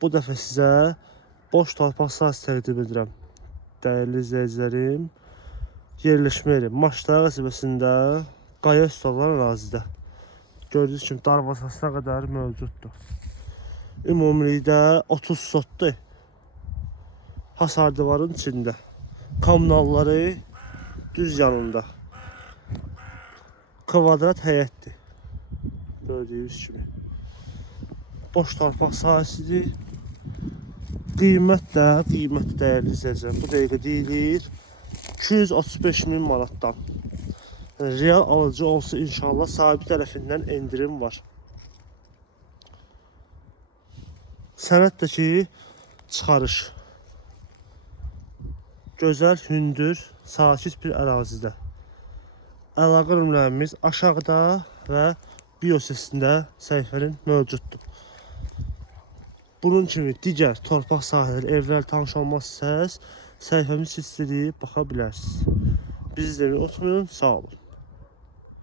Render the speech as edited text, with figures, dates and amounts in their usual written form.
Bu dəfə sizə boş torpaq sahəsi təqdim edirəm. Dəyərli izləyicilərim, yerləşmə yeri Maçdağ qəsəbəsində qaya üstadlar ərazidə. Gördüyünüz kimi darvazasına qədər mövcuddur. Ümumilikdə 30 sotdur. Hasar divarın içində. Kommunalları düz yanında. Kvadrat həyətdir. Gördüyünüz kimi. Boş torpaq sahəsidir. Qiymət dəyərli izləyicilərim. Bu dəqiqə deyilir 235.000 manatdan. Real alıcı olsa inşallah sahibi tərəfindən endirim var. Sənətdəki çıxarış. Gözəl, hündür, sakit bir ərazidə. Əlaqə nömrəmiz aşağıda və biosesində səhifənin mövcuddur. Bunun kimi digər torpaq sahələri, evlər tanış olmazsınız, səhifəmiz istəyib baxa bilərsiniz. Bizi izləməyi unutmayın, sağ olun.